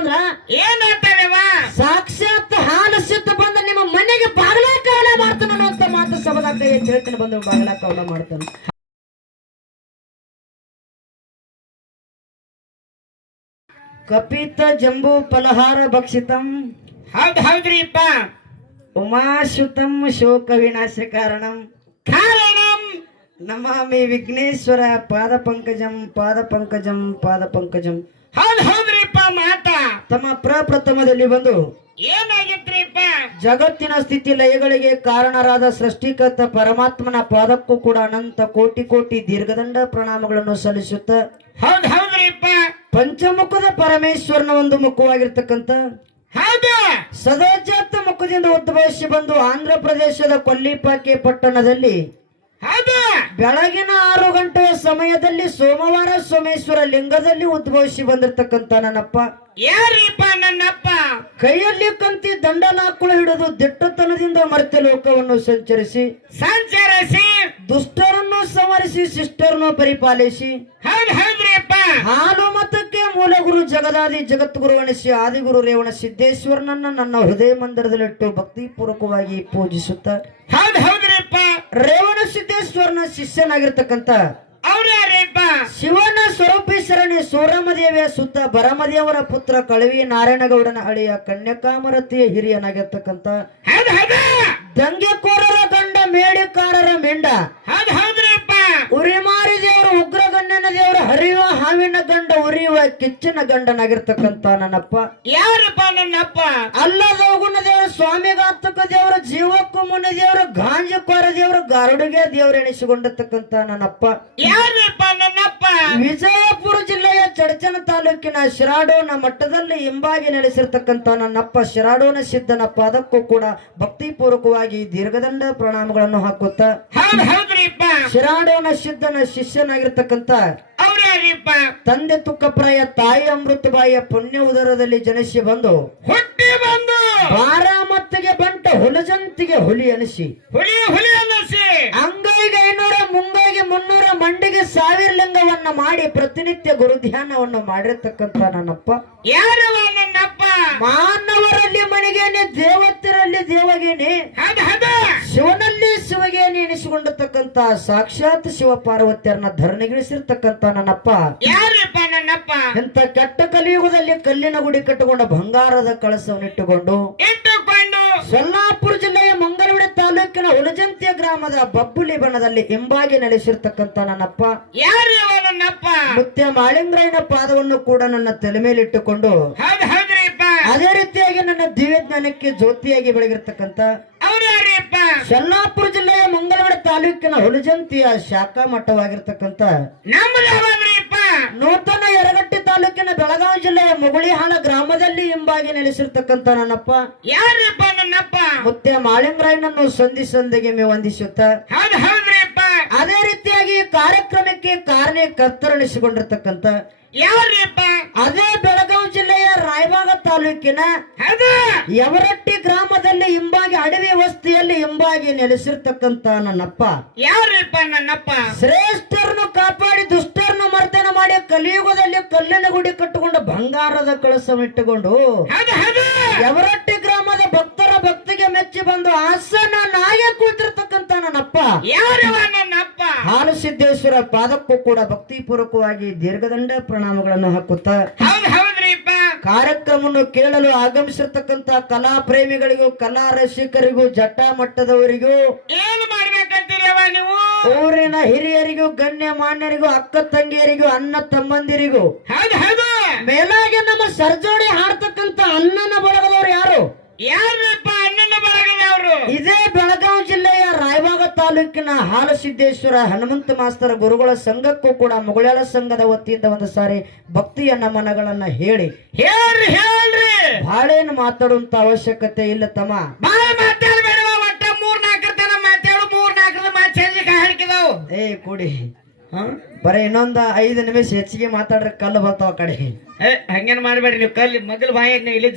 ಬಂದ್ರ ಏನ್ ಹೇಳ್ತಾರವ ಸಾಕ್ಷಾತ್ ಹಾಲು ಸಿದ್ಧ ಬಂದ ನಿಮ್ಮ ಮನೆಗೆ ಬಾಗಲ ಕಾಲ ಮಾಡ್ತಾನ ಅನ್ನುವಂತ ಮಾತು ಸಭದಾಗ ಅಂತ ಹೇಳ್ತಾನೆ ಬಂದು ಬಾಗಲ ಕಾಲ ಮಾಡ್ತಾನೆ. ಕಪಿತ ಜಂಬೂ ಫಲಹಾರ ಭಕ್ಷಿತಂ. ಹೌದ್ ಹೌದ್ರಿಪ್ಪ. ಉಮಾಶುತಂ ಶೋಕ ವಿನಾಶ ಕಾರಣಂ. ಕಾರಣಂ? ನಮಾಮಿ ವಿಘ್ನೇಶ್ವರ ಪಾದ ಪಂಕಜಂ ಪಾದ ಪಂಕಜಂ ಪಾದ ಪಂಕಜಂ. ಹೌದ್ ಹೌದ್ರಿಪ್ಪ ಮಾತ. ತಮ್ಮ ಪ್ರಪ್ರಥಮದಲ್ಲಿ ಬಂದು ಏನಾಗಿತ್ರಿಪ್ಪ? ಜಗತ್ತಿನ ಸ್ಥಿತಿ ಲಯಗಳಿಗೆ ಕಾರಣರಾದ ಸೃಷ್ಟಿಕರ್ತ ಪರಮಾತ್ಮನ ಪಾದಕ್ಕೂ ಕೂಡ ಅನಂತ ಕೋಟಿ ಕೋಟಿ ದೀರ್ಘದಂಡ ಪ್ರಣಾಮಗಳನ್ನು ಸಲ್ಲಿಸುತ್ತ ಹೌದ್ ಹೌದ್ರಿಪ್ಪ. ಪಂಚಮುಖದ ಪರಮೇಶ್ವರನ ಒಂದು ಮುಖವಾಗಿರ್ತಕ್ಕಂಥ ಹೌದು. ಸದಾಜಾತ ಮುಖದಿಂದ ಉದ್ಭವಿಸಿ ಬಂದು ಆಂಧ್ರ ಪ್ರದೇಶದ ಕೊಲ್ಲಿಪಾಕೆ ಪಟ್ಟಣದಲ್ಲಿ ಬೆಳಗಿನ ಆರು ಗಂಟೆಯ ಸಮಯದಲ್ಲಿ ಸೋಮವಾರ ಸೋಮೇಶ್ವರ ಲಿಂಗದಲ್ಲಿ ಉದ್ಭವಿಸಿ ಬಂದಿರತಕ್ಕಂತ ನನ್ನಪ್ಪ. ಯಾರೀಪ ನನ್ನಪ್ಪ? ಕೈಯಲ್ಲಿ ಕಂತಿ ದಂಡನಾಕುಳ ಹಿಡಿದು ದಿಟ್ಟತನದಿಂದ ಮರ್ತ್ಯ ಲೋಕವನ್ನು ಸಂಚರಿಸಿ ಸಂಚರಿಸಿ. ದುಷ್ಟರನ್ನು ಸಂವರಿಸಿ ಶಿಷ್ಟರನ್ನು ಪರಿಪಾಲಿಸಿ ಹೌದ್ ಹೌದ್ರಿಪ್ಪ. ಹಾಲು ಮತಕ್ಕೆ ಮೂಲಗುರು ಜಗದಾದಿ ಜಗದ್ಗುರು ಎಣಿಸಿ ಆದಿಗುರು ರೇವಣ ಸಿದ್ದೇಶ್ವರನನ್ನ ನನ್ನ ಹೃದಯ ಮಂದಿರದಲ್ಲಿಟ್ಟು ಭಕ್ತಿಪೂರ್ವಕವಾಗಿ ಪೂಜಿಸುತ್ತ ಹೌದ್ ಹೌದ್ರಿಪ್ಪ ರೇವಣ ಸಿದ್ದೇಶ್ವರನ ಶಿಷ್ಯನಾಗಿರ್ತಕ್ಕಂಥ ಅವ್ರ ಯಾರಿಪ್ಪ ಶಿವನ ಸ್ವರೂಪಿ ಸರಣಿ ಸೂರಮದೇವಿಯ ಸುತ್ತ ಬರಮದೇವರ ಪುತ್ರ ಕಳವಿ ನಾರಾಯಣಗೌಡನ ಅಳಿಯ ಕನ್ಯಕಾಮರತಿಯ ಹಿರಿಯನಾಗಿರ್ತಕ್ಕಂಥ ದಂಗೆಕೋರರ ಗಂಡ ಮೇಡಿಕಾರರ ಮೆಂಡ ಹೌದ್ ಹೌದ್ರಿಪ್ಪ ಉರಿಮಾರಿ ದೇವರು ಉಗ್ರಗಣ್ಯನ ದೇವರು ಹರಿಯುವ ಹಾವಿನ ಗಂಡ ಉರಿಯುವ ಕಿಚ್ಚಿನ ಗಂಡನಾಗಿರ್ತಕ್ಕಂತ ನನ್ನಪ್ಪ. ಯಾರಪ್ಪ ನನ್ನಪ್ಪ? ಅಲ್ಲದೋಗುಣ ದೇವರು ಸ್ವಾಮಿಗಾತಕ ದೇವರ ಜೀವಕ್ಕೂ ಮುನ್ನ ದೇವರು ಗಾಂಜಕೋರ ದೇವರು ಗಾರುಡಿಗೆ ದೇವರು ಎಣಿಸಿಕೊಂಡಿರ್ತಕ್ಕಂತ ನನ್ನಪ್ಪ. ಯಾರಪ್ಪ? ನನ್ನಪ್ಪ. ವಿಜಯಪುರ ಜಿಲ್ಲೆಯ ಚಡಚನ ತಾಲೂಕಿನ ಶಿರಾಡೋನ ಮಟ್ಟದಲ್ಲಿ ಹಿಂಬಾಗಿ ನೆಲೆಸಿರ್ತಕ್ಕಂಥ ನನ್ನಪ್ಪ ಶಿರಾಡೋನ ಸಿದ್ದನಪ್ಪ ಅದಕ್ಕೂ ಕೂಡ ಭಕ್ತಿಪೂರ್ವಕವಾಗಿ ದೀರ್ಘದಂಡ ಪ್ರಣಾಮಗಳನ್ನು ಹಾಕುತ್ತಾ ಶಿರಾಡೋನ ಸಿದ್ದನ ಶಿಷ್ಯನಾಗಿರ್ತಕ್ಕಂಥ ತಂದೆ ತುಕ್ಕಪ್ರಾಯ ತಾಯಿ ಅಮೃತಬಾಯಿಯ ಪುಣ್ಯ ಉದರದಲ್ಲಿ ಜನಿಸಿ ಬಂದು ಹುಟ್ಟಿ ಬಂದು ಬಾರಾಮತ್ತಿಗೆ ಬಂಟ ಹುಲಜಂತಿಗೆ ಹುಲಿ ಅನಿಸಿ ಹುಲಿ ಹುಲಿ ಮಂಡಿಗೆ ಸಾವಿರ ಲಿಂಗವನ್ನ ಮಾಡಿ ಪ್ರತಿನಿತ್ಯ ಗುರು ಧ್ಯಾನವನ್ನು ಮಾಡಿರ್ತಕ್ಕಂಥ ನನ್ನಪ್ಪ. ಯಾರು ನನ್ನಪ್ಪ? ಮಾನವರಲ್ಲಿ ಮನೆಗೇನೆ ದೇವತ್ತರಲ್ಲಿ ದೇವಗೇನೆ. ಶಿವನಲ್ಲಿ ಶಿವಗೇನೆ ಎನಿಸಿಕೊಂಡಿರ್ತಕ್ಕಂತ ಸಾಕ್ಷಾತ್ ಶಿವ ಪಾರ್ವತಿಯರನ್ನ ಧರಣಿಗಿಳಿಸಿರ್ತಕ್ಕಂಥ ನನ್ನಪ್ಪ. ಯಾರಪ್ಪ ನನ್ನಪ್ಪ? ಇಂಥ ಕೆಟ್ಟ ಕಲಿಯುಗದಲ್ಲಿ ಕಲ್ಲಿನ ಗುಡಿ ಕಟ್ಟಿಕೊಂಡ ಬಂಗಾರದ ಕಳಸವನ್ನಿಟ್ಟುಕೊಂಡು ಇಟ್ಟುಕೊಂಡು ಸೊಲ್ಲಾಪುರ ತಾಲೂಕಿನ ಹುಲಜಂತಿಯ ಗ್ರಾಮದ ಬಬ್ಬುಲಿ ಬಣದಲ್ಲಿ ಹಿಂಬಾಗಿ ನಡೆಸಿರ್ತಕ್ಕಂತ ನನ್ನಪ್ಪ. ಯಾರವ ನನ್ನಪ್ಪ? ಮುತ್ಯ ಮಾಳಿಂಗ್ರಾಯನ ಪಾದವನ್ನು ಕೂಡ ನನ್ನ ತಲೆ ಮೇಲಿಟ್ಟುಕೊಂಡು ಅದೇ ರೀತಿಯಾಗಿ ನನ್ನ ದಿವ್ಯ ಜ್ಞಾನಕ್ಕೆ ಜ್ಯೋತಿಯಾಗಿ ಬೆಳಗಿರ್ತಕ್ಕಂತ ಶಲ್ಲಾಪುರ ಜಿಲ್ಲೆಯ ಮಂಗಲವಾಡ ತಾಲೂಕಿನ ಹುಲಜಂತಿಯ ಶಾಖಾ ಮಠವಾಗಿರ್ತಕ್ಕಂತ ನೂತನ ಯರಗಟ್ಟಿ ತಾಲೂಕಿನ ಬೆಳಗಾವಿ ಜಿಲ್ಲೆಯ ಮುಗುಳಿಹಾಳ ಗ್ರಾಮದಲ್ಲಿ ಹಿಂಬಾಗಿ ನೆಲೆಸಿರ್ತಕ್ಕಂಥ ನನ್ನಪ್ಪ. ಯಾರಪ್ಪ ನನ್ನಪ್ಪ? ಮತ್ತೆ ಮಾಳಿಂಗ್ರಾಯನನ್ನು ಸಂಧಿ ಸಂಧಿಗೆ ಮೇ ವಂದಿಸುತ್ತ. ಅದೇ ರೀತಿಯಾಗಿ ಕಾರ್ಯಕ್ರಮಕ್ಕೆ ಕಾರಣಕರ್ತರಣಿಸಿಕೊಂಡಿರ್ತಕ್ಕಂಥ ಯಾರಪ್ಪ ಅದೇ ಬೆಳಗಾವಿ ಜಿಲ್ಲೆಯ ರಾಯಬಾಗ ತಾಲೂಕಿನ ಯವರಟ್ಟಿ ಗ್ರಾಮದಲ್ಲಿ ಹಿಂಬಾಗಿ ಅಡವಿ ವಸ್ತಿಯಲ್ಲಿ ಹಿಂಬಾಗಿ ನೆಲೆಸಿರ್ತಕ್ಕಂತ ನನ್ನಪ್ಪ. ಯಾರಪ್ಪ ನನ್ನಪ್ಪ? ಶ್ರೇಷ್ಠರನ್ನು ಕಾಪಾಡಿ ದುಷ್ಟರನ್ನು ಮರ್ದನ ಮಾಡಿ ಕಲಿಯುಗದಲ್ಲಿ ಕಲ್ಲಿನ ಗುಡಿ ಕಟ್ಟಿಕೊಂಡು ಬಂಗಾರದ ಕಳಸವಿಟ್ಟುಕೊಂಡು ಯವರಟ್ಟಿ ಗ್ರಾಮದ ಭಕ್ತರ ಭಕ್ತಿಗೆ ಮೆಚ್ಚಿ ಬಂದು ಹಾಸನ ನಾಯಕ ಕುಳಿತಿರ್ತಕ್ಕಂತ ನನ್ನಪ್ಪ. ಯಾರು ನನ್ನಪ್ಪ ಹಾಲು ಸಿದ್ದೇಶ್ವರ ಪಾದಕ್ಕೂ ಕೂಡ ಭಕ್ತಿಪೂರ್ವಕವಾಗಿ ದೀರ್ಘದಂಡ ಪ್ರಣಾಮಗಳನ್ನು ಹಾಕುತ್ತಾ ಕಾರ್ಯಕ್ರಮವನ್ನು ಕೇಳಲು ಆಗಮಿಸಿರ್ತಕ್ಕಂತ ಕಲಾ ಪ್ರೇಮಿಗಳಿಗೂ ಕಲಾ ರಸಿಕರಿಗೂ ಜಟ್ಟ ಮಟ್ಟದವರಿಗೂ ಏನು ನೀವು? ಊರಿನ ಹಿರಿಯರಿಗೂ ಗಣ್ಯ ಮಾನ್ಯರಿಗೂ ಅಕ್ಕ ತಂಗಿಯರಿಗೂ ಅಣ್ಣ ತಮ್ಮಂದಿರಿಗೂ. ಮೇಲಾಗಿ ನಮ್ಮ ಸರ್ಜೋಡಿ ಹಾಡ್ತಕ್ಕಂತ ಅನ್ನನ ಬಳಗದವರು ಯಾರು? ಯಾರಪ್ಪ ಅಣ್ಣನ ಬಳಗದವರು? ಇದೇ ಬೆಳಗಾವಿ ತಾಲೂಕಿನ ಹಾಲಸಿದ್ದೇಶ್ವರ ಹನುಮಂತ ಮಾಸ್ತರ ಗುರುಗಳ ಸಂಘಕ್ಕೂ ಕೂಡ ಮುಗಳಾಳ ಸಂಘದ ವತಿಯಿಂದ ಒಂದು ಸಾರಿ ಭಕ್ತಿಯ ನಮನಗಳನ್ನ ಹೇಳಿ. ಹೇಳ್ರಿ ಹೇಳ್ರಿ. ಬಾಳೇನು ಮಾತಾಡುವಂತ ಅವಶ್ಯಕತೆ ಇಲ್ಲ ತಮ್ಮ. ಏ ಕೊಡಿ. ಬರೀ ಇನ್ನೊಂದು ಐದು ನಿಮಿಷ ಹೆಚ್ಚಿಗೆ ಮಾತಾಡ್ರಿ ಕಲ್ಲು ಬರ್ತಾವ ಕಡೆ. ಏ ಹಂಗೇನ್ ಮಾಡ್ಬೇಡ್ರಿ ನೀವು ಕಲ್ಲಿ ಮೊದಲು ಬಾಯಿ ಇಲ್ಲಿ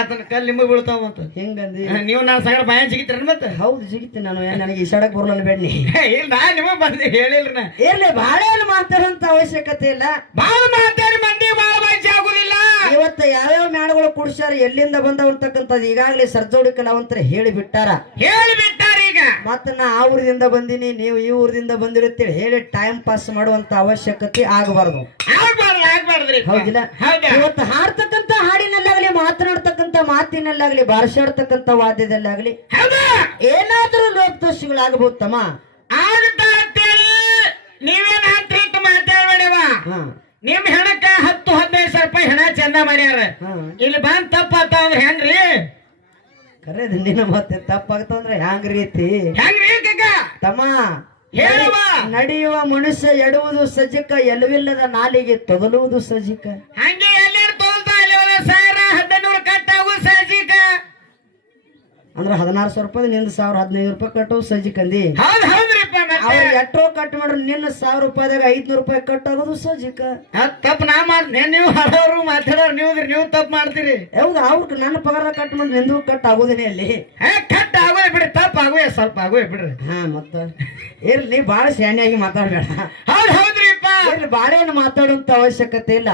ಆತನ ಕಲ್ ನಿಮಗೆ ಬೀಳ್ತಾವ ಮತ್ತ. ಹೆಂಗಂದಿ? ನೀವು ನಾನು ಸಗಡ ಬಾಯಿ ಸಿಗಿತ್ರಿ ಮತ್ತೆ? ಹೌದು ಸಿಗಿತ್ತೀನಿ ನಾನು. ಏನ್ ನನಗೆ ಇಸಾಡಕ್ ಬರಲ್ಲ ಬೇಡ್ನಿ ಇಲ್ಲ ನಾ ನಿಮಗೆ ಬಂದೆ ಹೇಳಿಲ್ರಿ ನಾ. ಇರ್ಲಿ ಬಾಳೆ ಮಾಡ್ತಾರಂತ ಅವಶ್ಯಕತೆ ಇಲ್ಲ. ಬಾಳ ಮಾತಾಡಿ ಮಂದಿ ಬಾಳ ಬಾಯಿ ಆಗುದಿಲ್ಲ ಇವತ್ತ ಯಾವ್ಯಾವ ಮ್ಯಾಣಗಳು ಕುಡಿಸ್ಯಾರ ಎಲ್ಲಿಂದ ಬಂದವ ಅಂತಕ್ಕಂಥದ್ದು ಈಗಾಗಲೇ ಸರ್ಜೋಡಿ ಕಲಾವಂತರ ಹೇಳಿ ಬಿಟ್ಟಾರ ಹೇಳಿ ಈಗ ಮತ್ತ ನಾ ಆ ಊರಿನಿಂದ ಬಂದೀನಿ ನೀವು ಈ ಊರಿಂದ ಬಂದಿರುತ್ತೀರಿ ಹೇಳಿ ಟೈಮ್ ಪಾಸ್ ಮಾಡುವಂತ ಅವಶ್ಯಕತೆ ಆಗಬಾರದು. ಹೌದಿಲ್ಲ? ಹೌದಾ? ಇವತ್ತು ಹಾಡ್ತಕ್ಕಂತ ಹಾಡಿನಲ್ಲಾಗ್ಲಿ ಮಾತನಾಡ್ತಕ್ಕಂತ ಮಾತಿನಲ್ಲಾಗ್ಲಿ ಭಾಷಾಡ್ತಕ್ಕಂತ ವಾದ್ಯದಲ್ಲಾಗ್ಲಿ ಏನಾದ್ರೂ ಲೋಪದೋಷಗಳಾಗಬಹುದು ತಮ್ಮ. ನೀವೇನ್ ಅಂತ ಮಾತಾಡ್ಬೇಡವ ಹಾ. ನಿಮ್ ಹೆಣಕ್ಕ ಹತ್ತು ಹದಿನೈದು ಸಾವಿರ ರೂಪಾಯಿ ಹೆಣ ಚಂದ ಮಾಡ್ಯಾರ. ಇಲ್ಲಿ ಬಂದ್ ತಪ್ಪಾತ ಅಂದ್ರೆ ಹೆಂಗ್ರಿ? ಕರೆ ನಿನ್ನ ಮತ್ತೆ ತಪ್ಪಾಗ್ತಂದ್ರೆ ಹ್ಯಾಂಗ ರೀತಿ ತಮ್ಮ ಹೇಳುವ. ನಡೆಯುವ ಮನುಷ್ಯ ಎಡುವುದು ಸಜಿಕ ಎಲುವಿಲ್ಲದ ನಾಲಿಗೆ ತೊದಲುವುದು ಸಜಿಕ ಹಂಗೆ ಅಂದ್ರೆ ಹದಿನೂರು ಸಾವಿರ ರೂಪಾಯಿ ನಿಂದ ಸಾವಿರ ಹದಿನೈದು ರೂಪಾಯಿ ಕಟ್ಟೋ ಸಜ್ಜಿಕ ಅವ್ರ ಎಟ್ರೋ ಕಟ್ ಮಾಡ್ರಿ ನಿನ್ನ ಸಾವಿರ ರೂಪಾಯಿದಾಗ ಐದ್ನೂರು ರೂಪಾಯಿ ಕಟ್ ಆಗೋದು ಸಜ್ಜಿಕ ಅದ್ ತಪ್ಪು ನಾ ಮಾಡ್ ನೀವು ಹಡೋರು ಮಾತಾಡೋರು ನೀವು ನೀವು ತಪ್ಪು ಮಾಡ್ತೀರಿ. ಹೌದು ಅವ್ರ ನನ್ನ ಪಗಾರ ಕಟ್ ಮಾಡಿ ನಿಂದು ಕಟ್ ಆಗೋದೇನೆ ಅಲ್ಲಿ. ಕಟ್ ಆಗೋಯ್ ಬಿಡ್ರಿ ತಪ್ಪು ಆಗೋಯ್ ಸ್ವಲ್ಪ ಆಗೋಯ್ ಬಿಡ್ರಿ. ಹಾ ಮತ್ತ. ಇರ್ಲಿ ಭಾಳ ಬಾಳ ಶಾಣಿಯಾಗಿ ಮಾತಾಡ್ಬೇಡ. ಹೌದು ಹೌದ್ರಿಪ್ಪ ಇರ್ಲಿ ಬಾಳ ಏನು ಮಾತಾಡುವಂತ ಅವಶ್ಯಕತೆ ಇಲ್ಲ.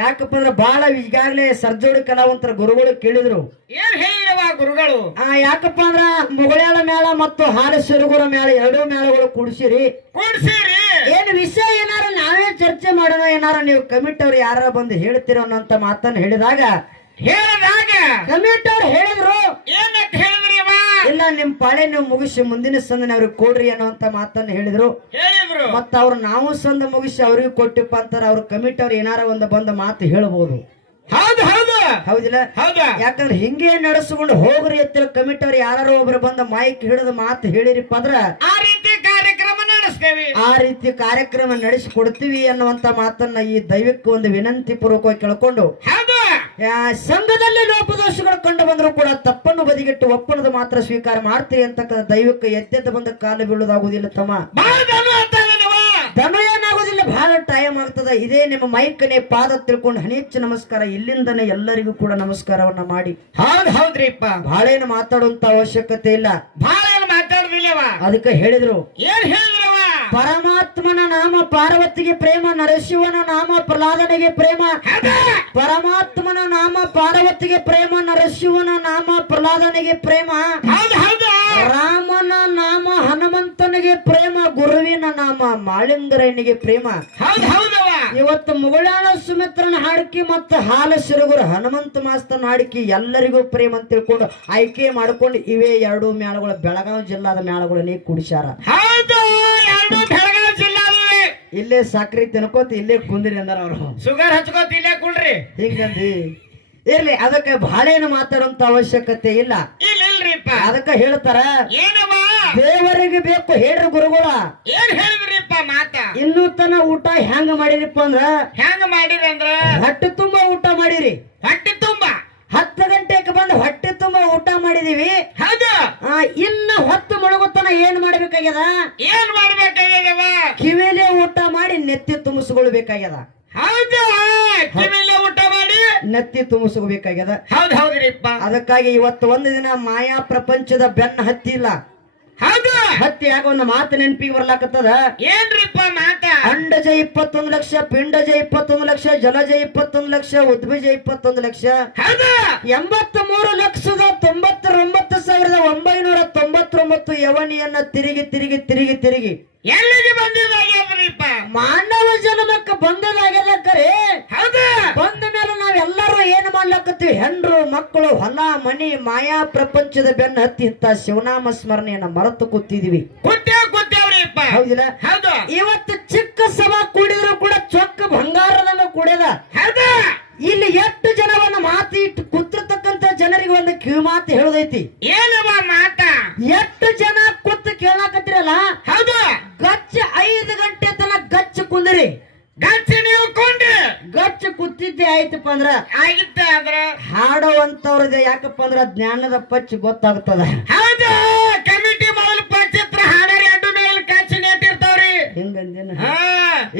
ಯಾಕಪ್ಪ ಅಂದ್ರೆ ಬಾಳ ಈಗಾಗಲೇ ಸರ್ಜೋಡಿ ಕಲಾವಂತರ ಗುರುಗಳು ಕೇಳಿದ್ರು. ಏನ್ ಹೇಳಿರವ ಗುರುಗಳು? ಆ ಯಾಕಪ್ಪ ಅಂದ್ರ ಮುಗಳ ಮೇಳ ಮತ್ತು ಹಾಲಸಿರುಗುರ ಮೇಳ ಎರಡೂ ಮೇಳಗಳು ಕೂಡಿಸಿರಿ. ಕೂಡಿಸಿರಿ? ಏನ್ ವಿಷಯ ಏನಾರ ನಾವೇ ಚರ್ಚೆ ಮಾಡೋಣ ಏನಾರ ನೀವು ಕಮಿಟಿ ಅವ್ರು ಯಾರ ಬಂದು ಹೇಳ್ತೀರ ಅನ್ನೋಂತ ಮಾತನ್ನ ಹೇಳಿದಾಗ ಹೇಳಿದಾಗ? ಕಮಿಟಿ ಅವ್ರು ಹೇಳಿದ್ರು. ಏನಂತ ಅವ ಇಲ್ಲ ನಿಮ್ ಪಾಳೆ ನೀವು ಮುಗಿಸಿ ಮುಂದಿನ ಸಂದನೆ ಅವ್ರಿಗೆ ಕೊಡ್ರಿ ಅನ್ನುವಂತ ಮಾತನ್ನ ಹೇಳಿದ್ರು. ಮತ್ತ ಅವ್ರು ನಾವು ಸಂದ ಮುಗಿಸಿ ಅವ್ರಿಗೆ ಕೊಟ್ಟಿಪ್ಪ ಅಂತಾರ ಅವ್ರ ಕಮಿಟಿ ಅವ್ರು ಏನಾರ ಒಂದು ಬಂದ ಮಾತು ಹೇಳ್ಬೋದು. ಹೌದು ಹೌದು. ಹೌದಿಲ್ಲ? ಹೌದಾ. ಯಾಕಂದ್ರೆ ಹಿಂಗೆ ನಡೆಸ್ಕೊಂಡು ಹೋಗ್ರಿ ಎತ್ತಿರ ಕಮಿಟಿ ಅವ್ರು ಯಾರು ಒಬ್ರು ಬಂದ ಮೈಕ್ ಹಿಡಿದ ಮಾತು ಹೇಳಿರಿಪ್ಪ ಅಂದ್ರ ಆ ರೀತಿ ಕಾರ್ಯಕ್ರಮ ನಡೆಸ್ತೇವೆ. ಆ ರೀತಿ ಕಾರ್ಯಕ್ರಮ ನಡೆಸಿ ಕೊಡ್ತೀವಿ ಅನ್ನುವಂತ ಮಾತನ್ನ ಈ ದೈವಕ್ಕೆ ಒಂದು ವಿನಂತಿ ಪೂರ್ವಕವಾಗಿ ಕೇಳ್ಕೊಂಡು ಹೌದು. ಸಂಘದಲ್ಲಿ ಲೋಪದೋಷಗಳು ಕಂಡು ಬಂದರೂ ಕೂಡ ತಪ್ಪನ್ನು ಬದಿಗಿಟ್ಟು ಒಪ್ಪಣದ ಮಾತ್ರ ಸ್ವೀಕಾರ ಮಾಡ್ತೀವಿ ಅಂತಕ್ಕಂಥ ದೈವಕ್ಕೆ ಎದ್ದೆದ್ದು ಬಂದ ಕಾಲು ಬೀಳುವುದಾಗುವುದಿಲ್ಲ ತಮ್ಮ. ಏನಾಗುದಿಲ್ಲ ಬಹಳ ಟೈಮ್ ಆಗ್ತದ. ಇದೇ ನಿಮ್ಮ ಮೈಕನೇ ಪಾದ ತಿಳ್ಕೊಂಡು ಹನಿಚ್ ನಮಸ್ಕಾರ. ಇಲ್ಲಿಂದನೇ ಎಲ್ಲರಿಗೂ ಕೂಡ ನಮಸ್ಕಾರವನ್ನ ಮಾಡಿ. ಹೌದ್ ಹೌದ್ರಿಪ್ಪ. ಬಹಳ ಏನು ಮಾತಾಡುವಂತ ಅವಶ್ಯಕತೆ ಇಲ್ಲ. ಬಹಳ ಏನು ಮಾತಾಡುದಿಲ್ಲವ. ಅದಕ್ಕೆ ಹೇಳಿದ್ರು. ಏನ್ ಹೇಳಿದ್ರವ ಪರಮಾತ್ಮನ ನಾಮ ಪಾರ್ವತಿಗೆ ಪ್ರೇಮ ನರಸಿಂಹನ ನಾಮ ಪ್ರಹ್ಲಾದನಿಗೆ ಪ್ರೇಮ. ಪರಮಾತ್ಮನ ನಾಮ ಪಾರ್ವತಿಗೆ ಪ್ರೇಮ ನರಸಿಂಹನ ನಾಮ ಪ್ರಹ್ಲಾದನಿಗೆ ಪ್ರೇಮ. ರಾಮನ ನಾಮ ಹನುಮಂತನಿಗೆ ಪ್ರೇಮ ಗುರುವಿನ ನಾಮ ಮಾಳಿಂಗರನಿಗೆ ಪ್ರೇಮ. ಇವತ್ತು ಮುಗಳಾಳ ಸುಮಿತ್ರನ ಹಾಡಿಕೆ ಮತ್ತು ಹಾಲ ಸಿರುಗುರು ಹನುಮಂತ ಮಾಸ್ತನ ಹಾಡಿಕೆ ಎಲ್ಲರಿಗೂ ಪ್ರೇಮ ಅಂತ ತಿಳ್ಕೊಂಡು ಆಯ್ಕೆ ಮಾಡ್ಕೊಂಡು ಇವೇ ಎರಡು ಮೇಳಗಳು ಬೆಳಗಾವಿ ಜಿಲ್ಲಾದ ಮೇಳಗಳನ್ನೇ ಕುಡಿಸ್ಯಾರ. ಬೆಳಗಾವಿ ಇಲ್ಲೇ ಸಕ್ರಿ ತಿನ್ಕೋತಿ ಇಲ್ಲೇ ಕುಂದ್ರಿ ಅಂದಾರ ಅವರು. ಶುಗರ್ ಹಚ್ಕೋತ ಇಲ್ಲೇ ಕುಳ್ರಿ ಹಿಂಗಂದಿ ಇರ್ಲಿ ಅದಕ್ಕೆ ಏನು ಮಾತಾಡುವಂತ ಅವಶ್ಯಕತೆ ಇಲ್ಲ. ಇಲ್ಲ ಇಲ್ರಿಪ್ಪ. ಅದಕ್ಕೆ ಹೇಳ್ತಾರ ಏನವ? ದೇವರಿಗೆ ಬೇಕು ಹೇಳ್ರಿ ಗುರುಗಳ. ಏನ್ ಹೇಳಿದ್ರಿಪ್ಪ ಮಾತ? ಇನ್ನೂ ತನ ಊಟ ಹೆಂಗ ಮಾಡಿರಿಪ್ಪ ಅಂದ್ರ? ಹೆಂಗ ಮಾಡಿರಂದ್ರ ಹೊಟ್ಟೆ ತುಂಬಾ ಊಟ ಮಾಡಿರಿ. ಹೊಟ್ಟೆ ತುಂಬಾ? ಹತ್ತು ಗಂಟೆಗೆ ಬಂದು ಹೊಟ್ಟೆ ತುಂಬಾ ಊಟ ಮಾಡಿದೀವಿ. ಹೌದು. ಆ, ಇನ್ನ ಹೊತ್ತು ಮುಳುಗುತ್ತನ ಏನ್ ಮಾಡ್ಬೇಕಾಗ್ಯದ? ಏನ್ ಮಾಡ್ಬೇಕಾಗ್ಯದವ ಕಿವಿಲೆ ಊಟ ಮಾಡಿ ನೆತ್ತಿ ತುಂಬಿಸ್ಕೊಳ್ಬೇಕಾಗ್ಯದ. ಹೌದು ಕಿವಿಲೆ ಊಟ ಮಾಡಿ ನೆತ್ತಿ ತುಂಬಿಸ್ಕೋಬೇಕಾಗ್ಯದ ಹೌದ್ ಹೌದ್ರಿಪ್ಪ ಅದಕ್ಕಾಗಿ ಇವತ್ತು ಒಂದು ದಿನ ಮಾಯಾ ಪ್ರಪಂಚದ ಬೆನ್ನ ಹತ್ತಿಲ್ಲ. ಹೌದು ಹತ್ಯಾಗ ಒಂದು ಮಾತು ನೆನಪಿಗೆ ಬರ್ಲಾಕತ್ತದ? ಏನ್ರಿಪ್ಪ ಮಾತ? ಅಂಡಜ ಇಪ್ಪತ್ತೊಂದು ಲಕ್ಷ ಪಿಂಡಜ ಇಪ್ಪತ್ತೊಂದು ಲಕ್ಷ ಜಲಜ ಇಪ್ಪತ್ತೊಂದು ಲಕ್ಷ ಉದ್ಭಿಜ ಇಪ್ಪತ್ತೊಂದು ಲಕ್ಷ. ಹೌದು! ಎಂಬತ್ತ ಮೂರು ಲಕ್ಷದ ತೊಂಬತ್ತೊಂಬತ್ತು ಸಾವಿರದ ಒಂಬೈನೂರ ತೊಂಬತ್ತೊಂಬತ್ತು ಯವನಿಯನ್ನ ತಿರುಗಿ ತಿರುಗಿ ತಿರುಗಿ ತಿರುಗಿ. ಎಲ್ಲಿಗೆ ಬಂದಿದ್ದಾಗ್ಯದ್ರಿಪ್ಪ? ಮಾನವ ಜನ್ಮಕ್ಕೆ ಬಂದದಾಗ್ಯದ ಕರೆ. ಹೌದು ಬಂದ ಮೇಲೆ ನಾವೆಲ್ಲರೂ ಏನು ಮಾಡ್ಲಕತ್ತೀವಿ ಹೆಂಡ್ರು ಮಕ್ಕಳು ಹೊಲ ಮನಿ ಮಾಯಾ ಪ್ರಪಂಚದ ಬೆನ್ನ ಹತ್ತಿ ಇಂತ ಶಿವನಾಮ ಸ್ಮರಣೆಯನ್ನ ಮರೆತು ಕೂತಿದೀವಿ. ಹೌದಿಲ್ಲ? ಹೌದು. ಇವತ್ತು ಚಿಕ್ಕ ಸಭಾ ಕೂಡಿದ್ರು ಕೂಡ ಚೊಕ್ಕ ಬಂಗಾರದನ್ನ ಕೂಡದ ಇಲ್ಲಿ ಎಷ್ಟು ಜನವನ್ನ ಮಾತಿ ಇಟ್ಟು ಕೂತಿರ್ತಕ್ಕಂತ ಜನರಿಗೆ ಒಂದು ಕಿವಿ ಮಾತು ಹೇಳದೈತಿ. ಏನವ ಮಾತ? ಎಷ್ಟು ಜನ ಕೂತು ಕೇಳಾಕತ್ತಿರಲ್ಲ ಹೌದು ಗಚ್ಚ ಐದು ಗಂಟೆ ತನಕ ಗಚ್ಚ ಕುಂದಿರಿ ಗಚ್ಚಿ ನೀವು ಕೊಂಡ್ರಿ ಗಚ್ಚ ಕೂತಿದ್ದೆ ಆಯ್ತಪ್ಪ ಅಂದ್ರ ಆಗಿತ್ತ ಅಂದ್ರ ಹಾಡುವಂತವ್ರದೇ ಯಾಕಪ್ಪ ಅಂದ್ರ ಜ್ಞಾನದ ಪಚ್ಚ ಗೊತ್ತಾಗ್ತದ. ಹೌದು ಕಮಿಟಿ ಮೊದಲು ಪಂಚತ್ರ ಹಾಡರಿ ಅಡ್ಡು ಮೇಲೆ ಕಾಚಿ ನೆಟ್ಟಿರ್ತಾವ್ರಿ. ಹಿಂದಿನ ಹಾ.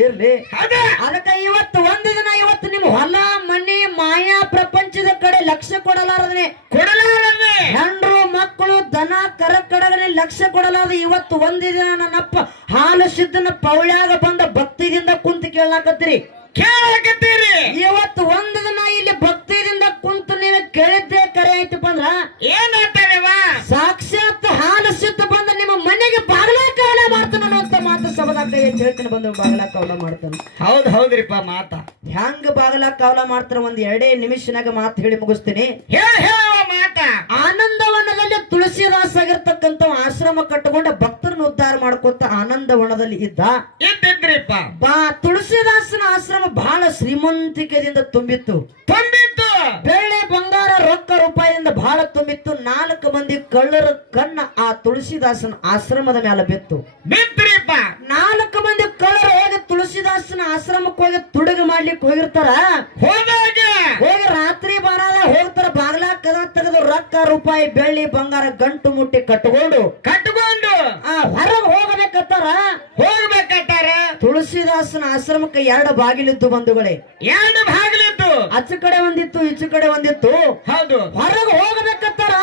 ಇರ್ಲಿ. ಅದೇ ಅದಕ್ಕ ಇವತ್ತು ಒಂದು ದಿನ ಇವತ್ತು ನಿಮ್ ಹೊಲ ಮನೆ ಮಾಯಾ ಪ್ರಪಂಚದ ಕಡೆ ಲಕ್ಷ್ಯ ಕೊಡಲಾರದನೆ. ಕೊಡಲಾರದೆ. ಹೆಂಡ್ರು ಮಕ್ಕಳು ದನ ಕರ ಕಡಗನೆ ಲಕ್ಷ್ಯ ಕೊಡಲಾದ ಇವತ್ತು ಒಂದು ದಿನ ನನ್ನಪ್ಪ ಹಾಲು ಸಿದ್ದನ ಪೌಳ್ಯಾಗ ಬಂದ ಭಕ್ತಿದಿಂದ ಕುಂತು ಕೇಳಾಕತ್ತೀರಿ ಕೇಳಾಕತ್ತೀರಿ. ಇವತ್ತು ಒಂದು ದಿನ ಇಲ್ಲಿ ಭಕ್ತಿಯಿಂದ ಕುಂತು ನೀನು ಕೇಳಿದ್ದೆ ಕರೆ ಆಯ್ತಪ್ಪ ಅಂದ್ರ ಏನಾಗ್ತಾರವ ಸಾಕ್ಷಾತ್ ಹಾಲು ಬಂದ ನಿಮ್ಮ ಮನೆಗೆ ಬಾಗಲ ಕವನ ಮಾಡ್ತಾನ ಅಂತ ಮಾತು ಸಬದಾಗ್ತೇವೆ ಅಂತ ಹೇಳ್ತೀನಿ ಬಂದು ಬಾಗಲ ಕವನ ಮಾಡ್ತಾನೆ. ಹೌದ್ ಹೌದ್ರಿಪ್ಪ ಮಾತ. ಹೆಂಗ್ ಬಾಗಲ ಕವಲ ಮಾಡ್ತಾರ ಒಂದ್ ಎರಡೇ ನಿಮಿಷನಾಗ ಮಾತು ಹೇಳಿ ಮುಗಿಸ್ತೀನಿ. ಹೇಳ ಹೇಳ ಮಾತ. ಆನಂದವನದಲ್ಲಿ ತುಳಸಿದಾಸ್ ಆಗಿರ್ತಕ್ಕಂಥ ಆಶ್ರಮ ಕಟ್ಟಿಕೊಂಡ ಭಕ್ತ ಭಕ್ತರನ್ನು ಉದ್ಧಾರ ಮಾಡ್ಕೊತ ಆನಂದವನದಲ್ಲಿ ಇದ್ದ ಇದ್ದಿದ್ರಿಪ್ಪ ಬಾ ತುಳಸಿದಾಸನ ಆಶ್ರಮ ಬಹಳ ಶ್ರೀಮಂತಿಕೆಯಿಂದ ತುಂಬಿತ್ತು. ತುಂಬಿತ್ತು. ಬೆಳ್ಳಿ ಬಂಗಾರ ರೊಕ್ಕ ರೂಪಾಯಿಯಿಂದ ಬಹಳ ತುಂಬಿತ್ತು. ನಾಲ್ಕು ಮಂದಿ ಕಳ್ಳರ ಕಣ್ಣ ಆ ತುಳಸಿದಾಸನ ಆಶ್ರಮದ ಮೇಲೆ ಬಿತ್ತು. ಬಿತ್ರಿಪ್ಪ ನಾಲ್ಕು ಮಂದಿ ಕಳ್ಳರು ಹೋಗಿ ತುಳಸಿದಾಸನ ಆಶ್ರಮಕ್ಕೆ ಹೋಗಿ ತುಡುಗು ಮಾಡ್ಲಿಕ್ಕೆ ಹೋಗಿರ್ತಾರ. ಹೋದಾಗ. ಹೋಗಿ ರಾತ್ರಿ ಬಾರಾದ ಹೋಗ್ತಾರ ಬಾಗ್ಲಾ ಕದ ತೆಗೆದು ರೊಕ್ಕ ರೂಪಾಯಿ ಬೆಳ್ಳಿ ಬಂಗಾರ ಗಂಟು ಮುಟ್ಟಿ ಕಟ್ಕೊಂಡು ಆ ಹೊರಗೆ ಹೋಗಬೇಕತ್ತಾರ ಹೋಗ್ಬೇಕಾತಾರ ಆಶ್ರಮಕ್ಕೆ ಎರಡು ಬಾಗಿಲಿದ್ದು ಬಂಧುಗಳೇ. ಎರಡು ಭಾಗಲಿದ್ದು ಆಚೆ ಕಡೆ ಒಂದಿತ್ತು ಈಚೆ ಕಡೆ ಒಂದಿತ್ತು. ಹೌದು. ಹೊರಗೆ ಹೋಗಬೇಕತ್ತಾರ?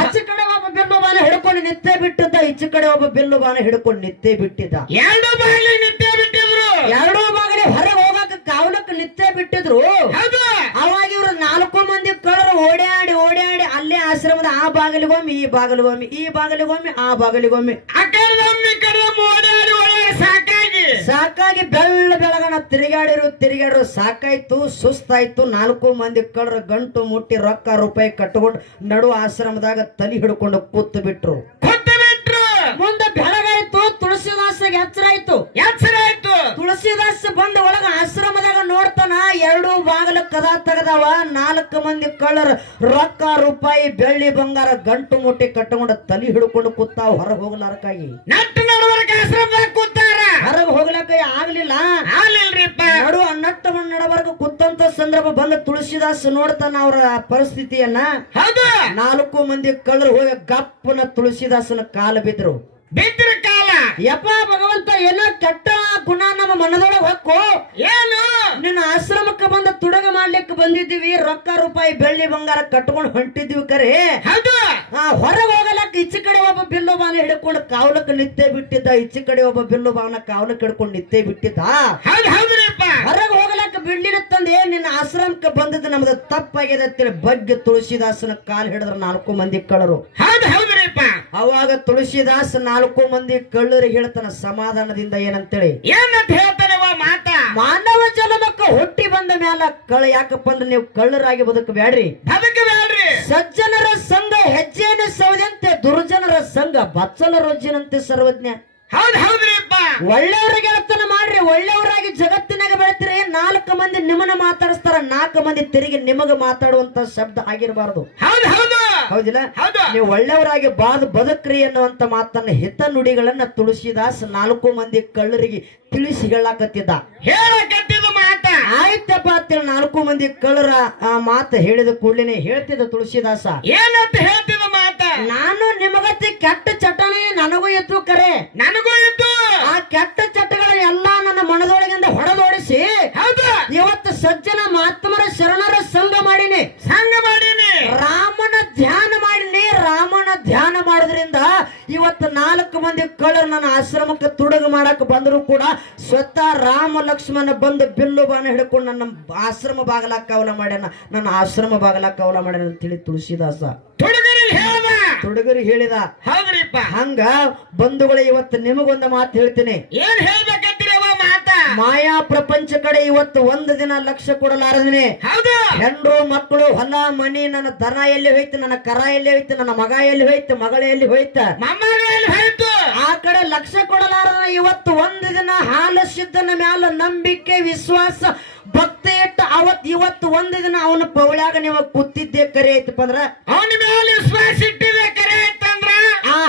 ಆಚೆ ಕಡೆ ಒಬ್ಬ ಬಿಲ್ಲು ಬಾನ ಹಿಡ್ಕೊಂಡು ನಿತ್ತೆ ಬಿಟ್ಟಿದ್ದ ಈಚೆ ಕಡೆ ಒಬ್ಬ ಬಿಲ್ಲು ಬಾನ ಹಿಡ್ಕೊಂಡು ನಿತ್ತೆ ಬಿಟ್ಟಿದ್ದ. ಎರಡು ಬಾಗಿಲು ನಿತ್ತೆ ಬಿಟ್ಟಿದ್ರು. ಎರಡು ಬಾಗಿಲು ಹೊರಗೆ ಹೋಗಕ್ಕೆ ಕಾವಲಕ್ಕೆ ನಿತ್ತೆ ಬಿಟ್ಟಿದ್ರು. ಅವಾಗ ಇವ್ರು ನಾಲ್ಕು ಮಂದಿ ಕಳ್ಳರು ಓಡಾಡಿ ಓಡಾಡಿ ಅಲ್ಲೇ ಆಶ್ರಮದ ಆ ಬಾಗಿಲಿಗೊಮ್ಮೆ ಈ ಬಾಗಿಲಿಗೊಮ್ಮೆ ಈ ಬಾಗಿಲಿಗೊಮ್ಮೆ ಆ ಬಾಗಿಲಿಗೊಮ್ಮೆ. ಈ ಕಡೆ ಓಡಾಡಿ ಓಡಾಡಿ ಸಾಕಾಗಿ ಸಾಕಾಗಿ ಬೆಳ್ಳ ಬೆಳಗಣ ತಿರುಗಾಡಿರು ತಿರುಗಾಡಿರು ಸಾಕಾಯ್ತು ಸುಸ್ತಾಯ್ತು. ನಾಲ್ಕು ಮಂದಿ ಕಳ್ರ ಗಂಟು ಮುಟ್ಟಿ ರೊಕ್ಕ ರೂಪಾಯಿ ಕಟ್ಕೊಂಡು ನಡು ಆಶ್ರಮದಾಗ ತಲೆ ಹಿಡ್ಕೊಂಡು ಕೂತು ಬಿಟ್ರು. ಮುಂದೆ ಬೆಳಗಾಯ್ತು ತುಳಸಿದಾಸಿಗೆ ಎಚ್ಚರ ಆಯ್ತು ತೆಗದವ. ನಾಲ್ಕು ಮಂದಿ ಕಳ್ಳರ. ರೊಕ್ಕ ರೂಪಾಯಿ ಬೆಳ್ಳಿ ಬಂಗಾರ ಗಂಟು ಮುಟ್ಟಿ ಕಟ್ಟಕೊಂಡು ತಲೆ ಹಿಡ್ಕೊಂಡು ಕೂತಾವ. ಹೊರಗೆ ಹೋಗ್ಲಾರಕ್ಕಾಗಿ ಹೊರಗೆ ಹೋಗ್ಲಕ್ಕ ಆಗ್ಲಿಲ್ಲ. ನಡು ನಟ್ಟ ನಡವರ್ಗ ಕೂತಂತ ಸಂದರ್ಭ ಬಂದ ತುಳಸಿದಾಸ್ ನೋಡ್ತಾನ ಅವರ ಪರಿಸ್ಥಿತಿಯನ್ನ. ಹೌದು. ನಾಲ್ಕು ಮಂದಿ ಕಳ್ಳರು ಹೋಗಿ ಗಪ್ಪನ ತುಳಸಿದಾಸನ ಕಾಲ ಬಿದ್ರು. ಬಿದ್ರ ಕಾಲ. ಯಪ್ಪ ಭಗವಂತ ಏನೋ ಕೆಟ್ಟ ಗುಣ ನಮ್ಮ ಮನದೊಳಗೆ ಹೊಕ್ಕು. ಏನು? ನಿನ್ನ ಆಶ್ರಮಕ್ಕೆ ಬಂದ ತುಡಗ ಮಾಡ್ಲಿಕ್ಕೆ ಬಂದಿದ್ದೀವಿ ರೊಕ್ಕ ರೂಪಾಯಿ ಬೆಳ್ಳಿ ಬಂಗಾರ ಕಟ್ಕೊಂಡು ಹೊಂಟಿದ್ವಿ ಕರೆ. ಹೊರಗೆ ಹೋಗಲಕ್ಕ ಈಚೆ ಕಡೆ ಒಬ್ಬ ಬಿಲ್ಲು ಬಾನ ಹಿಡ್ಕೊಂಡು ಕಾವಲಕ್ಕೆ ನಿತ್ತೆ ಬಿಟ್ಟಿದ್ದ ಈಚೆ ಕಡೆ ಒಬ್ಬ ಬಿಲ್ಲು ಬಾನ ಕಾವಲಕ್ಕೆ ಹಿಡ್ಕೊಂಡು ನಿತ್ತೆ ಬಿಟ್ಟಿದ್ದ. ಹೊರಗೆ ಹೋಗಲಕ್ಕ ಬಿಡ್ಲಿನ ತಂದೆ ನಿನ್ನ ಆಶ್ರಮಕ್ಕೆ ಬಂದದ್ದು ನಮ್ದು ತಪ್ಪಾಗಿದೆ ಅಂತೇಳಿ ಬಗ್ಗೆ ತುಳಸಿದಾಸನ ಕಾಲ್ ಹಿಡಿದ್ರ ನಾಲ್ಕು ಮಂದಿ ಕಳ್ಳರು. ಅವಾಗ ತುಳಸಿದಾಸ್ ನಾಲ್ಕು ಮಂದಿ ಕಳ್ಳರಿಗೆ ಹೇಳ್ತಾನ ಸಮಾಧಾನದಿಂದ ಏನಂತೇಳಿ. ಏನಂತ ಹೇಳ್ತಾನೆ ಮಾತಾ? ಮಾನವ ಜನ್ಮಕ್ಕೆ ಹುಟ್ಟಿ ಬಂದ ಮ್ಯಾಲ ಕಳ್ಳ ಯಾಕಪ್ಪ ಅಂದ್ರೆ ನೀವು ಕಳ್ಳರಾಗಿ ಬದುಕಬೇಡ್ರಿ ಬದುಕ ಬೇಡ್ರಿ ಸಜ್ಜನರ ಸಂಘ ಹೆಜ್ಜೆಯನ್ನು ಸವದಂತೆ ದುರ್ಜನರ ಸಂಘ ಬಚ್ಚಲ ರೊಜ್ಜಿನಂತೆ ಸರ್ವಜ್ಞ. ಹೌದು ಹೌದ್ರಿಪ್ಪ. ಒಳ್ಳೆಯವ್ರ ಗೆಳತನ ಮಾಡ್ರಿ ಒಳ್ಳೆಯವರಾಗಿ ಜಗತ್ತಿನಾಗ ಬೆಳಿತೀರಿ. ನಾಲ್ಕು ಮಂದಿ ನಿಮ್ಮನ್ನ ಮಾತಾಡಿಸ್ತಾರ ನಾಲ್ಕು ಮಂದಿ ತಿರುಗಿ ನಿಮಗ ಮಾತಾಡುವಂತ ಶಬ್ದ ಆಗಿರಬಾರದು. ಹೌದು ಹೌದು. ಹೌದಿಲ್ಲ? ಹೌದು. ನೀವು ಒಳ್ಳೆಯವರಾಗಿ ಬಾದ್ ಬದುಕ್ರಿ ಅನ್ನುವಂತ ಮಾತನ್ನ ಹಿತ ನುಡಿಗಳನ್ನ ತುಳಸಿದಾಸ್ ನಾಲ್ಕು ಮಂದಿ ಕಳ್ಳರಿಗೆ ತಿಳಿಸಿ ಹೇಳಾಕತ್ತಿದ್ದ. ಹೇಳಕತ್ತಿದ ಮಾತ ಆಯ್ತಪ್ಪ ಅಂತೇಳಿ ನಾಲ್ಕು ಮಂದಿ ಕಳ್ಳರ ಆ ಮಾತು ಹೇಳಿದ ಕೂಡಲೇ ಹೇಳ್ತಿದ್ದ ತುಳಸಿದಾಸ. ಏನಂತ ಹೇಳ್ತಿದ ಮಾತ? ನಾನು ನಿಮಗತಿ ಕೆಟ್ಟ ಚಟನೆ ನನಗೂ ಇತ್ತು ಕರೆ. ನನಗೂ ಇತ್ತು. ಆ ಕೆಟ್ಟ ಚಟಗಳ ಎಲ್ಲಾ ನನ್ನ ಮನದೊಳಗಿಂದ ಹೊಡೆದೋಡಿಸಿ ಹೌದು. ಇವತ್ತು ಸಜ್ಜನ ಮಹಾತ್ಮರ ಶರಣರ ಸಂಘ ಮಾಡೀನಿ. ಸಂಘ ಮಾಡೀನಿ. ರಾಮನ ಧ್ಯಾನ ನಾಲ್ಕು ಮಂದಿ ಕಳ್ಳರು ನನ್ನ ಆಶ್ರಮಕ್ಕೆ ತುಡುಗು ಮಾಡಕ್ ಬಂದರೂ ಕೂಡ ಸ್ವತಃ ರಾಮ ಲಕ್ಷ್ಮಣ ಬಂದು ಬಿಲ್ಲು ಬಾಣ ಹಿಡ್ಕೊಂಡು ನನ್ನ ಆಶ್ರಮ ಬಾಗಲ ಕವಲ ಮಾಡ್ಯಾನ. ನನ್ನ ಆಶ್ರಮ ಬಾಗಲ ಕವಲ ಮಾಡ್ಯಾನ ಅಂತೇಳಿ ತುಳಸಿದಾಸ. ಹುಡುಗರಿಗೆ ಹೇಳ್ದ? ಹೌದ್ರಿಪ್ಪ. ಹಂಗ ಬಂಧುಗಳು ಇವತ್ತು ನಿಮಗೊಂದು ಮಾತು ಹೇಳ್ತೀನಿ. ಏನ್ ಮಾತ ಮಾಯಾ ಪ್ರಪಂಚ ಕಡೆ ಇವತ್ತು ಒಂದು ದಿನ ಲಕ್ಷ ಕೊಡಲಾರದಿನಿ. ಹೆಂಡ್ರು ಮಕ್ಕಳು ಹೊಲ ಮನಿ ನನ್ನ ದನ ಎಲ್ಲಿ ಹೋಯ್ತು ನನ್ನ ಕರ ಎಲ್ಲಿ ಹೋಯ್ತು ನನ್ನ ಮಗ ಎಲ್ಲಿ ಹೋಯ್ತು ಮಗಳ ಎಲ್ಲಿ ಹೋಯ್ತ? ಆ ಕಡೆ ಲಕ್ಷ ಕೊಡಲಾರದ ಇವತ್ತು ಒಂದು ದಿನ ಹಾಲು ಸಿದ್ದನ ಮ್ಯಾಲ ನಂಬಿಕೆ ವಿಶ್ವಾಸ ಭಕ್ತಿ ಇಟ್ಟ ಅವತ್ ಇವತ್ತು ಒಂದು ದಿನ ಅವನ ಪೌಳ್ಯಾಗ ನೀವು ಕೂತಿದ್ದೆ ಕರೆ ಐತಪ್ಪ ಅಂದ್ರ ಅವನ ಮೇಲೆ ವಿಶ್ವಾಸ ಇಟ್ಟಿದೆ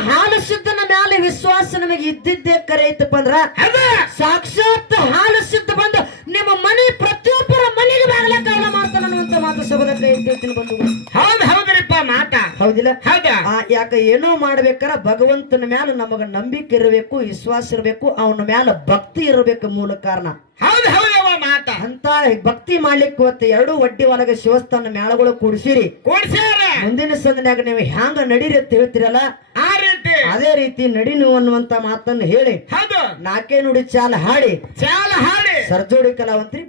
ಹಾಲು ಸಿದ್ದನ ಮೇಲೆ ವಿಶ್ವಾಸ ನಮಗೆ ಇದ್ದಿದ್ದೇ ಕರೆ ಐತಪ್ಪ ಅಂದ್ರ ಹೌದು. ಸಾಕ್ಷಾತ್ ಹಾಲು ಸಿದ್ಧ ಬಂದು ನಿಮ್ಮ ಮನೆ ಪ್ರತಿಯೊಬ್ಬರ ಮನೆಗೆ ಬಾಗಲ ಕಾಲ ಮಾಡ್ತಾನ ಅನ್ನುವಂತ ಮಾತು ಸಭದಲ್ಲಿ ಐತಿ ಬಂದು ಹೌದು ಹೌದ್ರಿಪ್ಪ ಮಾತ. ಹೌದಿಲ್ಲ? ಹೌದಾ. ಯಾಕ ಏನೋ ಮಾಡ್ಬೇಕಾರ ಭಗವಂತನ ಮ್ಯಾಲ ನಮಗ ನಂಬಿಕೆ ಇರಬೇಕು ವಿಶ್ವಾಸ ಇರಬೇಕು ಅವನ ಮ್ಯಾಲ ಭಕ್ತಿ ಇರಬೇಕು ಮೂಲ ಕಾರಣ. ಹೌದು ಹೌದವ ಮಾತ ಅಂತ ಭಕ್ತಿ ಮಾಡ್ಲಿಕ್ಕೆ ಇವತ್ತು ಎರಡು ಒಡ್ಡಿ ಒಳಗೆ ಶಿವಸ್ಥಾನ ಮೇಳಗಳು ಕೂಡಿಸಿರಿ. ಕೊಡ್ಸ್ಯಾರ. ಮುಂದಿನ ಸಂದನ್ಯಾಗ ನೀವು ಹ್ಯಾಂಗ ನಡೀರಿ ಅಂತ ಹೇಳ್ತಿರಲ್ಲ? ಆ ರೀತಿ. ಅದೇ ರೀತಿ ನಡಿನು ಅನ್ನುವಂತ ಮಾತನ್ನು ಹೇಳಿ. ಹೌದು. ನಾಲ್ಕೇ ನುಡಿ ಚಾಲ ಹಾಡಿ. ಚಾಲ ಹಾಡಿ. ಸರ್ಜೋಡಿ ಕಲಾವಂತ್ರಿ